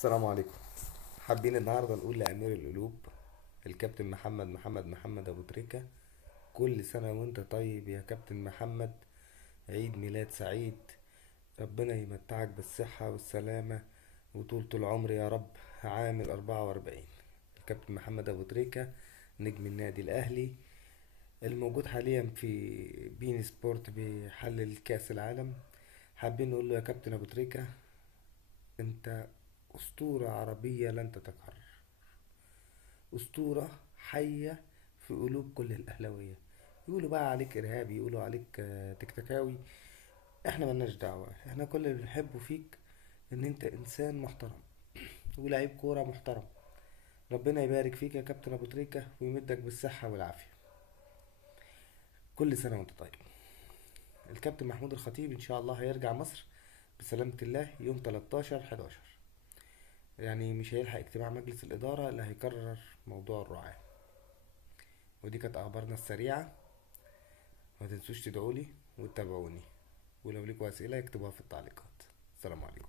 السلام عليكم. حابين النهارده نقول لأمير القلوب الكابتن محمد أبو تريكة: كل سنة وانت طيب يا كابتن محمد، عيد ميلاد سعيد. ربنا يمتعك بالصحة والسلامة وطولة العمر يا رب. عامل 44. الكابتن محمد أبو تريكة، نجم النادي الأهلي الموجود حاليا في بين سبورت بيحلل كأس العالم. حابين نقول له يا كابتن أبو تريكة: انت أسطورة عربية لن تتكرر، أسطورة حية في قلوب كل الأهلاوية. يقولوا بقى عليك إرهابي، يقولوا عليك تكتكاوي، احنا ملناش دعوة. احنا كل اللي بنحبه فيك ان انت انسان محترم ولعيب كورة محترم. ربنا يبارك فيك يا كابتن ابو تريكة ويمدك بالصحة والعافية. كل سنة وانت طيب. الكابتن محمود الخطيب ان شاء الله هيرجع مصر بسلامة الله يوم 13/11، يعني مش هيلحق اجتماع مجلس الإدارة اللي هيقرر موضوع الرعاة. ودي كانت أخبارنا السريعة. ما تنسوش تدعولي وتتابعوني، ولو ليكوا أسئلة اكتبوها في التعليقات. السلام عليكم.